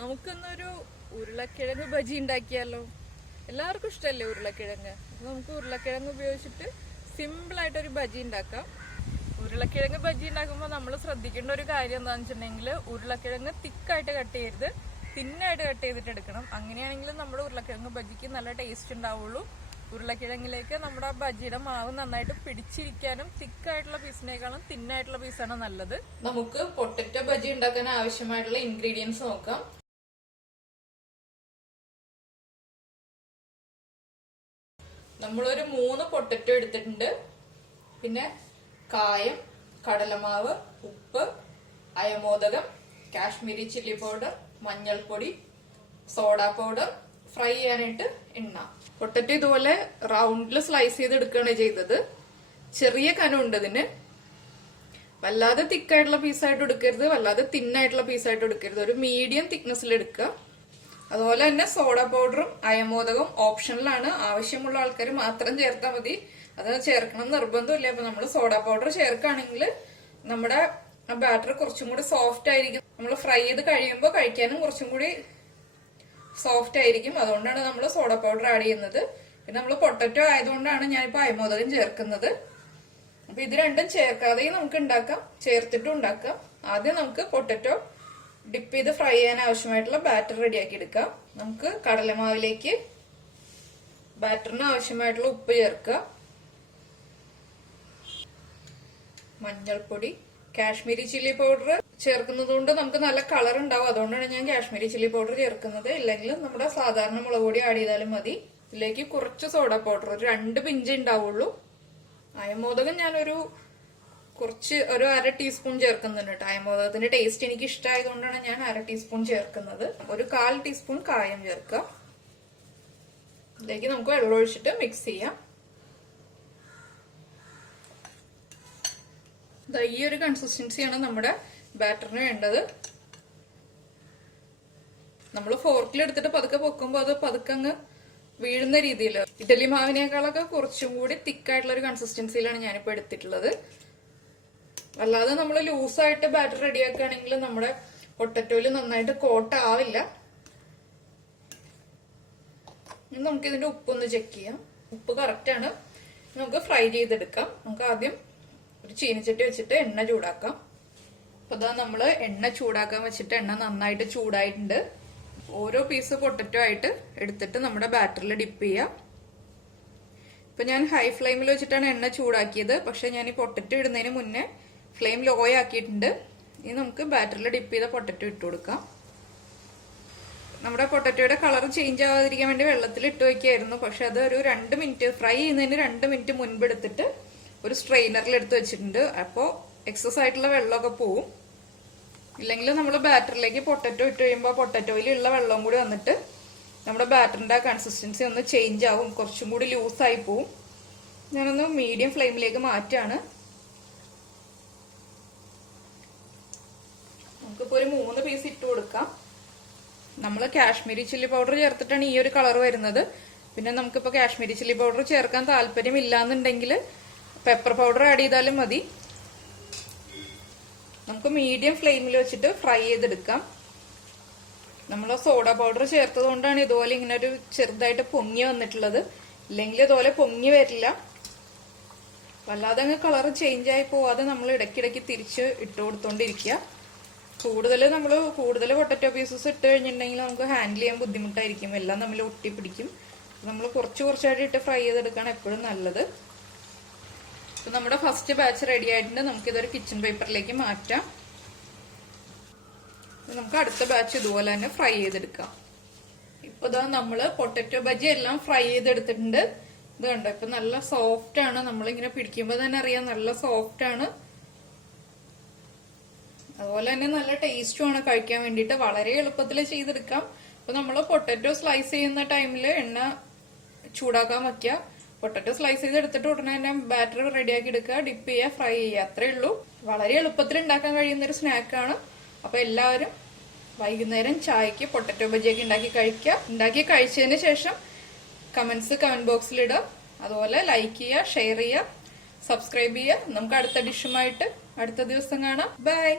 നമുക്കിന്നൊരു ഉരുളക്കിഴങ്ങ് ബജി ഉണ്ടാക്കിയാലോ? എല്ലാവർക്കും ഇഷ്ടമല്ലേ ഉരുളക്കിഴങ്ങ്? നമുക്ക് ഉരുളക്കിഴങ്ങ് ഉപയോഗിച്ചിട്ട് സിമ്പിൾ ആയിട്ടൊരു ബജി ഉണ്ടാക്കാം. ഉരുളക്കിഴങ്ങ് ബജി ഉണ്ടാക്കുമ്പോൾ നമ്മൾ ശ്രദ്ധിക്കേണ്ട ഒരു കാര്യം എന്താണെന്ന് വെച്ചിട്ടുണ്ടെങ്കിൽ ഉരുളക്കിഴങ്ങ് തിക്കായിട്ട് കട്ട് ചെയ്യരുത്, തിന്നായിട്ട് കട്ട് ചെയ്തിട്ട് എടുക്കണം. അങ്ങനെയാണെങ്കിൽ നമ്മുടെ ഉരുളക്കിഴങ്ങ് ബജിക്ക് നല്ല ടേസ്റ്റ് ഉണ്ടാവുള്ളൂ. ഉരുളക്കിഴങ്ങിലേക്ക് നമ്മുടെ ബജിയുടെ മാവ് നന്നായിട്ട് പിടിച്ചിരിക്കാനും തിക്കായിട്ടുള്ള പീസിനേക്കാളും തിന്നായിട്ടുള്ള പീസാണ് നല്ലത്. നമുക്ക് പൊട്ടറ്റോ ബജി ഉണ്ടാക്കാൻ ആവശ്യമായിട്ടുള്ള ഇൻഗ്രീഡിയൻസ് നോക്കാം. നമ്മളൊരു 3 പൊട്ടറ്റോ എടുത്തിട്ടുണ്ട്. പിന്നെ കായം, കടലമാവ്, ഉപ്പ്, അയമോദകം, കാശ്മീരി ചില്ലി പൗഡർ, മഞ്ഞൾപ്പൊടി, സോഡ പൗഡർ, ഫ്രൈ ചെയ്യാനായിട്ട് എണ്ണ. പൊട്ടറ്റോ ഇതുപോലെ റൗണ്ടിൽ സ്ലൈസ് ചെയ്ത് എടുക്കുകയാണ് ചെയ്തത്. ചെറിയ കനമുണ്ട് ഇതിന്. വല്ലാതെ തിക്കായിട്ടുള്ള പീസായിട്ട് എടുക്കരുത്, വല്ലാതെ തിന്നായിട്ടുള്ള പീസായിട്ട് എടുക്കരുത്. ഒരു മീഡിയം തിക്നെസ്സിൽ എടുക്കുക. അതുപോലെ തന്നെ സോഡ പൗഡറും അയമോദകവും ഓപ്ഷനിലാണ്. ആവശ്യമുള്ള ആൾക്കാർ മാത്രം ചേർത്താൽ മതി. അത് ചേർക്കണം നിർബന്ധമില്ല. അപ്പൊ നമ്മൾ സോഡ പൗഡർ ചേർക്കുകയാണെങ്കിൽ നമ്മുടെ ബാറ്റർ കുറച്ചും കൂടി സോഫ്റ്റ് ആയിരിക്കും. നമ്മൾ ഫ്രൈ ചെയ്ത് കഴിയുമ്പോൾ കഴിക്കാനും കുറച്ചും കൂടി സോഫ്റ്റ് ആയിരിക്കും. അതുകൊണ്ടാണ് നമ്മൾ സോഡ പൗഡർ ആഡ് ചെയ്യുന്നത്. പിന്നെ നമ്മൾ പൊട്ടറ്റോ ആയതുകൊണ്ടാണ് ഞാനിപ്പോ അയമോദകം ചേർക്കുന്നത്. അപ്പൊ ഇത് രണ്ടും ചേർക്കാതെയും നമുക്ക് ഉണ്ടാക്കാം, ചേർത്തിട്ടും ഉണ്ടാക്കാം. ആദ്യം നമുക്ക് പൊട്ടറ്റോ ഡിപ്പ് ചെയ്ത് ഫ്രൈ ചെയ്യാൻ ആവശ്യമായിട്ടുള്ള ബാറ്റർ റെഡിയാക്കി എടുക്കാം. നമുക്ക് കടലമാവിലേക്ക് ബാറ്ററിന് ആവശ്യമായിട്ടുള്ള ഉപ്പ് ചേർക്കുക, മഞ്ഞൾപ്പൊടി, കാശ്മീരി ചില്ലി പൗഡർ ചേർക്കുന്നത് കൊണ്ട് നമുക്ക് നല്ല കളർ ഉണ്ടാവും. അതുകൊണ്ടാണ് ഞാൻ കാശ്മീരി ചില്ലി പൗഡർ ചേർക്കുന്നത്. ഇല്ലെങ്കിൽ നമ്മുടെ സാധാരണ മുളക് പൊടി ആഡ് ചെയ്താലും മതി. ഇതിലേക്ക് കുറച്ച് സോഡ പൗഡർ, ഒരു 2 പിഞ്ച് ഉണ്ടാവുള്ളൂ. അയമോദകം ഞാനൊരു ഒരു 1/2 ടീസ്പൂൺ ചേർക്കുന്നുണ്ട് കേട്ടോ. അയമോദകത്തിന്റെ ടേസ്റ്റ് എനിക്ക് ഇഷ്ടമായതുകൊണ്ടാണ് ഞാൻ 1/2 ടീസ്പൂൺ ചേർക്കുന്നത്. ഒരു 1/4 ടീസ്പൂൺ കായം ചേർക്കുക. ഇതിലേക്ക് നമുക്ക് വെള്ളം ഒഴിച്ചിട്ട് മിക്സ് ചെയ്യാം. ഈ ഒരു കൺസിസ്റ്റൻസിയാണ് നമ്മുടെ ബാറ്ററിന് വേണ്ടത്. നമ്മൾ ഫോർക്കിൽ എടുത്തിട്ട് പതുക്കെ പൊക്കുമ്പോൾ അത് പതുക്കെ അങ്ങ് വീഴുന്ന രീതിയിൽ, ഇഡലി മാവിനേക്കാളൊക്കെ കുറച്ചും കൂടി തിക്കായിട്ടുള്ള ഒരു കൺസിസ്റ്റൻസിയിലാണ് ഞാനിപ്പോ എടുത്തിട്ടുള്ളത്. അല്ലാതെ നമ്മൾ ലൂസായിട്ട് ബാറ്റർ റെഡിയാക്കുകയാണെങ്കിൽ നമ്മുടെ പൊട്ടറ്റോയില് നന്നായിട്ട് കോട്ട് ആവില്ല. നമുക്ക് ഇതിന്റെ ഉപ്പൊന്ന് ചെക്ക് ചെയ്യാം. ഉപ്പ് കറക്റ്റ് ആണ്. നമുക്ക് ഫ്രൈ ചെയ്തെടുക്കാം. നമുക്ക് ആദ്യം ഒരു ചീനിച്ചട്ടി വെച്ചിട്ട് എണ്ണ ചൂടാക്കാം. അപ്പൊ ഇതാ നമ്മള് എണ്ണ ചൂടാക്കാൻ വെച്ചിട്ട് എണ്ണ നന്നായിട്ട് ചൂടായിട്ടുണ്ട്. ഓരോ പീസ് പൊട്ടറ്റോ ആയിട്ട് എടുത്തിട്ട് നമ്മുടെ ബാറ്ററിൽ ഡിപ്പ് ചെയ്യാം. ഇപ്പൊ ഞാൻ ഹൈ ഫ്ലെയിമിൽ വെച്ചിട്ടാണ് എണ്ണ ചൂടാക്കിയത്. പക്ഷെ ഞാൻ ഈ പൊട്ടറ്റോ ഇടുന്നതിന് മുന്നേ ഫ്ലെയിം ലോ ആക്കിയിട്ടുണ്ട്. ഇനി നമുക്ക് ബാറ്ററിൽ ഡിപ്പ് ചെയ്ത പൊട്ടറ്റോ ഇട്ട് കൊടുക്കാം. നമ്മുടെ പൊട്ടറ്റോയുടെ കളർ ചേഞ്ച് ആവാതിരിക്കാൻ വേണ്ടി വെള്ളത്തിൽ ഇട്ട് വയ്ക്കായിരുന്നു. പക്ഷെ അത് ഒരു 2 മിനിറ്റ് ഫ്രൈ ചെയ്യുന്നതിന് 2 മിനിറ്റ് മുൻപ് എടുത്തിട്ട് ഒരു സ്ട്രെയിനറിൽ എടുത്ത് വെച്ചിട്ടുണ്ട്. അപ്പോൾ എക്സസ് ആയിട്ടുള്ള വെള്ളമൊക്കെ പോവും. ഇല്ലെങ്കിൽ നമ്മൾ ബാറ്ററിലേക്ക് പൊട്ടറ്റോ ഇട്ട് കഴിയുമ്പോൾ പൊട്ടറ്റോയിലുള്ള വെള്ളം കൂടി വന്നിട്ട് നമ്മുടെ ബാറ്ററിന്റെ കൺസിസ്റ്റൻസി ഒന്ന് ചേഞ്ച് ആവും, കുറച്ചും കൂടി ലൂസായി പോവും. ഞാനൊന്ന് മീഡിയം ഫ്ലെയിമിലേക്ക് മാറ്റാണ്. നമുക്കിപ്പോ ഒരു 3 പീസ് ഇട്ട് കൊടുക്കാം. നമ്മൾ കാശ്മീരി ചില്ലി പൗഡർ ചേർത്തിട്ടാണ് ഈ ഒരു കളർ വരുന്നത്. പിന്നെ നമുക്കിപ്പോ കാശ്മീരി ചില്ലി പൗഡർ ചേർക്കാൻ താല്പര്യം ഇല്ലാന്നുണ്ടെങ്കിൽ പെപ്പർ പൗഡർ ആഡ് ചെയ്താലും മതി. നമുക്ക് മീഡിയം ഫ്ലെയിമിൽ വെച്ചിട്ട് ഫ്രൈ ചെയ്തെടുക്കാം. നമ്മൾ സോഡ പൗഡർ ചേർത്തത് കൊണ്ടാണ് ഇതുപോലെ ഇങ്ങനെ ഒരു ചെറുതായിട്ട് പൊങ്ങി വന്നിട്ടുള്ളത്. ഇല്ലെങ്കിൽ ഇതുപോലെ പൊങ്ങി വരില്ല. വല്ലാതെ അങ്ങ് കളർ ചേഞ്ച് ആയി പോവാതെ നമ്മൾ ഇടയ്ക്കിടയ്ക്ക് തിരിച്ച് ഇട്ട് കൊടുത്തോണ്ടിരിക്കുക. കൂടുതൽ പൊട്ടറ്റോ പീസസ് ഇട്ട് കഴിഞ്ഞിട്ടുണ്ടെങ്കിൽ നമുക്ക് ഹാൻഡിൽ ചെയ്യാൻ ബുദ്ധിമുട്ടായിരിക്കും. എല്ലാം തമ്മിൽ ഒട്ടിപ്പിടിക്കും. നമ്മൾ കുറച്ചായിട്ട് ഇട്ട് ഫ്രൈ ചെയ്തെടുക്കുകയാണ് എപ്പോഴും നല്ലത്. അപ്പൊ നമ്മുടെ ഫസ്റ്റ് ബാച്ച് റെഡി ആയിട്ടുണ്ട്. നമുക്കിതൊരു കിച്ചൺ പേപ്പറിലേക്ക് മാറ്റാം. നമുക്ക് അടുത്ത ബാച്ച് ഇതുപോലെ തന്നെ ഫ്രൈ ചെയ്തെടുക്കാം. ഇപ്പൊ ഇതാ നമ്മള് പൊട്ടറ്റോ ബജി എല്ലാം ഫ്രൈ ചെയ്തെടുത്തിട്ടുണ്ട്. ഇത് കണ്ടോ, ഇപ്പൊ നല്ല സോഫ്റ്റ് ആണ്. നമ്മളിങ്ങനെ പിടിക്കുമ്പോൾ തന്നെ അറിയാം നല്ല സോഫ്റ്റ് ആണ്. അതുപോലെ തന്നെ നല്ല ടേസ്റ്റും ആണ് കഴിക്കാൻ വേണ്ടിയിട്ട്. വളരെ എളുപ്പത്തിൽ ചെയ്തെടുക്കാം. അപ്പൊ നമ്മൾ പൊട്ടറ്റോ സ്ലൈസ് ചെയ്യുന്ന ടൈമിൽ എണ്ണ ചൂടാക്കാൻ വെക്കുക. പൊട്ടറ്റോ സ്ലൈസ് ചെയ്ത് എടുത്തിട്ട് ഉടനെ തന്നെ ബാറ്റർ റെഡിയാക്കി എടുക്കുക, ഡിപ്പ് ചെയ്യുക, ഫ്രൈ ചെയ്യുക. അത്രേ ഉള്ളൂ. വളരെ എളുപ്പത്തിൽ ഉണ്ടാക്കാൻ കഴിയുന്ന ഒരു സ്നാക്കാണ്. അപ്പൊ എല്ലാവരും വൈകുന്നേരം ചായക്ക് പൊട്ടറ്റോ ബജിയൊക്കെ ഉണ്ടാക്കി കഴിക്കുക. ഉണ്ടാക്കി കഴിച്ചതിന് ശേഷം കമന്റ് ബോക്സിൽ ഇടുക. അതുപോലെ ലൈക്ക് ചെയ്യുക, ഷെയർ ചെയ്യുക, സബ്സ്ക്രൈബ് ചെയ്യുക. നമുക്ക് അടുത്ത ഡിഷുമായിട്ട് അടുത്ത ദിവസം കാണാം. ബൈ.